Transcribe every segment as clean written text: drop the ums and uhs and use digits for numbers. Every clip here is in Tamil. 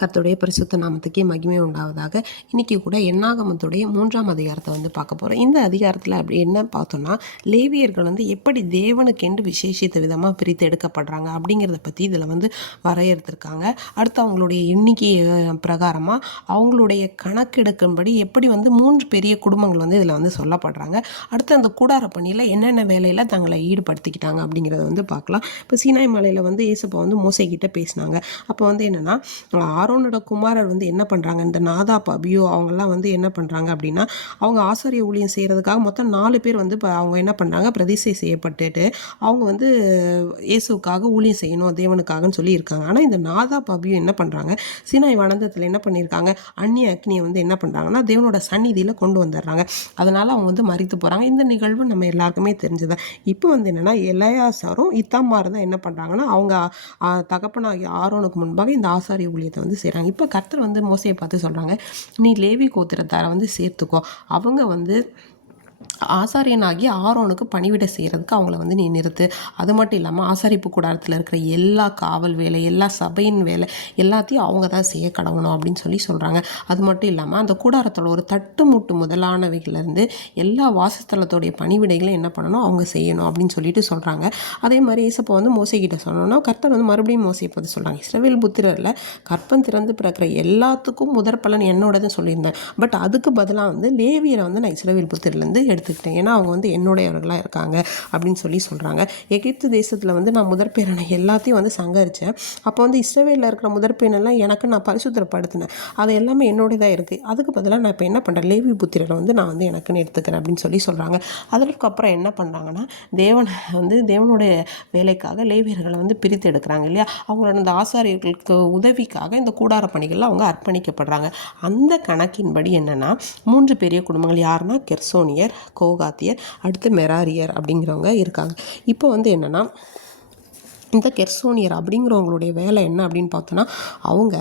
கர்த்தருடைய பரிசுத்த நாமத்துக்கே மகிமை உண்டாவதாக. இன்றைக்கி கூட என்னாகமத்துடைய 3ஆம் அதிகாரத்தை பார்க்க போகிறோம். இந்த அதிகாரத்தில் அப்படி என்ன பார்த்தோன்னா, லேவியர்கள் எப்படி தேவனுக்கென்று விசேஷித்த விதமாக பிரித்து எடுக்கப்படுறாங்க அப்படிங்கிறத பற்றி இதில் வரையறுத்திருக்காங்க. அடுத்து அவங்களுடைய எண்ணிக்கை பிரகாரமாக அவங்களுடைய கணக்கெடுக்கும்படி எப்படி 3 பெரிய குடும்பங்கள் இதில் சொல்லப்படுறாங்க. அடுத்து அந்த கூடார பணியில் என்னென்ன வேலையில் தங்களை ஈடுபடுத்திக்கிட்டாங்க அப்படிங்கிறத பார்க்கலாம். இப்போ சீனாய் மலையில் ஏசப்பா மோசைக்கிட்ட பேசினாங்க. அப்போ என்னென்னா, ஆரோனோட குமாரர் என்ன பண்ணுறாங்க, இந்த நாதாப் அபியோ அவங்கெல்லாம் என்ன பண்ணுறாங்க அப்படின்னா, அவங்க ஆசாரிய ஊழியம் செய்கிறதுக்காக மொத்தம் 4 பேர் அவங்க என்ன பண்ணுறாங்க, பிரதிஷ்டை செய்யப்பட்டுட்டு அவங்க இயேசுக்காக ஊழியம் செய்யணும் தேவனுக்காகன்னு சொல்லி இருக்காங்க. ஆனால் இந்த நாதாப் அபியோ என்ன பண்ணுறாங்க, சீனாய் வனந்தத்தில் என்ன பண்ணியிருக்காங்க, அந்நிய அக்னியை என்ன பண்ணுறாங்கன்னா தேவனோட சந்நிதியில் கொண்டு வந்துடுறாங்க. அதனால் அவங்க மறித்து போகிறாங்க. இந்த நிகழ்வு நம்ம எல்லாருக்குமே தெரிஞ்சது. இப்போ என்னென்னா, எலயாசாரும் இத்தாமாரும் தான் என்ன பண்ணுறாங்கன்னா, அவங்க தகப்பனாகிய ஆரோனுக்கு முன்பாக இந்த ஆசாரிய ஊழியத்தை செய்கிறாங்க. இப்போ கர்த்தர் மோசையை பார்த்து சொல்கிறாங்க, நீ லேவி கோத்திரத்தாரை சேர்த்துக்கோ. அவங்க ஆசாரியனாகி ஆரோனுக்கு பணிவிட செய்கிறதுக்கு அவங்கள நீ நிறுத்து. அது மட்டும் இல்லாமல் ஆசாரிப்பு கூடாரத்தில் இருக்கிற எல்லா காவல் வேலை, எல்லா சபையின் வேலை எல்லாத்தையும் அவங்க தான் செய்ய கடவுணும் அப்படின்னு சொல்கிறாங்க. அது மட்டும் இல்லாமல் அந்த கூடாரத்தோட ஒரு தட்டு முட்டு முதலானவைகள்லேருந்து எல்லா வாசஸ்தலத்தோடைய பணிவிடைகளும் என்ன பண்ணணும், அவங்க செய்யணும் அப்படின்னு சொல்கிறாங்க. அதே மாதிரி ஏசப்பா மோசைக்கிட்ட சொன்னோன்னா, கர்த்தர் மறுபடியும் மோசையை பார்த்து சொல்கிறாங்க, இஸ்ரவேல் புத்திரரில் கற்பம் திறந்து பிறக்கிற எல்லாத்துக்கும் முதற் பலன் என்னோடதுன்னு சொல்லியிருந்தேன். பட் அதுக்கு பதிலாக லேவியரை நான் இஸ்ரவேல் புத்திரிலேருந்து எடுத்துக்கிட்டேன். ஏன்னா அவங்க என்னுடையவர்களாக இருக்காங்க அப்படின்னு சொல்கிறாங்க. எகிப்து தேசத்தில் நான் முதற்பேரான எல்லாத்தையும் சங்கரித்தேன். அப்போ இஸ்ரவேலில் இருக்கிற முதற்பேனெல்லாம் எனக்கு நான் பரிசுத்தப்படுத்தினேன். அது எல்லாமே என்னோடதாக இருக்குது. அதுக்கு பதிலாக நான் இப்போ என்ன பண்ணுறேன், லேவி புத்திரரை நான் எனக்குன்னு எடுத்துக்கிறேன் அப்படின்னு சொல்கிறாங்க. அதற்கப்புறம் என்ன பண்ணுறாங்கன்னா, தேவனுடைய வேலைக்காக லேவியர்களை பிரித்து எடுக்கிறாங்க இல்லையா, அவங்களோட அந்த ஆசாரியர்களுக்கு உதவிக்காக இந்த கூடார பணிகளில் அவங்க அர்ப்பணிக்கப்படுறாங்க. அந்த கணக்கின்படி என்னென்னா, 3 பெரிய குடும்பங்கள் யாருன்னா, கெர்சோனியர், கோகாத்தியர், அடுத்து மெராரியர் அப்படிங்கிறவங்க இருக்காங்க. இப்போ என்னென்னா, இந்த கெர்சோனியர் அப்படிங்கிறவங்களுடைய வேலை என்ன அப்படின்னு பார்த்தோன்னா, அவங்க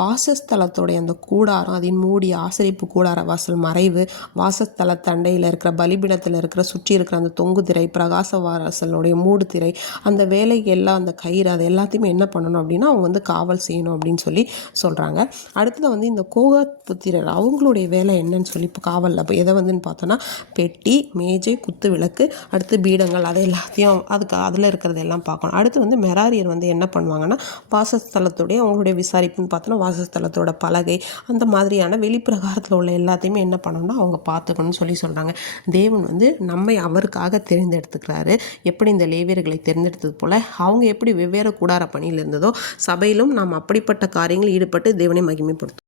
வாசஸ்தலத்தோடைய அந்த கூடாரம், அதன் மூடி, ஆசரிப்பு கூடார வாசல் மறைவு, வாசஸ்தல தண்டையில் இருக்கிற பலிபீடத்தில் இருக்கிற சுற்றி இருக்கிற அந்த தொங்கு திரை, பிரகாச வாசலுடைய மூடு திரை, அந்த வேலைக்கு எல்லாம் அந்த கயிறு, அது எல்லாத்தையுமே என்ன பண்ணணும் அப்படின்னா அவங்க காவல் செய்யணும் அப்படின்னு சொல்கிறாங்க. அடுத்தது இந்த கோகாத் புத்திரர் அவங்களுடைய வேலை என்னன்னு இப்போ காவலில் இப்போ எதை பார்த்தோன்னா, பெட்டி, மேஜை, குத்து விளக்கு, அடுத்து பீடங்கள், அது எல்லாத்தையும் அதில் இருக்கிறது எல்லாம் பார்க்கணும். அடுத்து மெராரியர் என்ன பண்ணுவாங்கன்னா, வாசஸ்தலத்துடைய அவங்களுடைய விசாரிப்புன்னு பார்த்தோன்னா, வாசஸ்தலத்தோட பலகை, அந்த மாதிரியான வெளிப்பிரகாரத்தில் உள்ள எல்லாத்தையுமே என்ன பண்ணணும்னா அவங்க பார்த்துக்கணும்னு சொல்கிறாங்க. தேவன் நம்மை அவருக்காக தேர்ந்தெடுத்துக்கிறாரு. எப்படி இந்த லேவியர்களை தேர்ந்தெடுத்தது போல் அவங்க எப்படி வெவ்வேறு கூடார பணியில் இருந்ததோ, சபையிலும் நாம் அப்படிப்பட்ட காரியங்களில் ஈடுபட்டு தேவனை மகிமைப்படுத்தும்.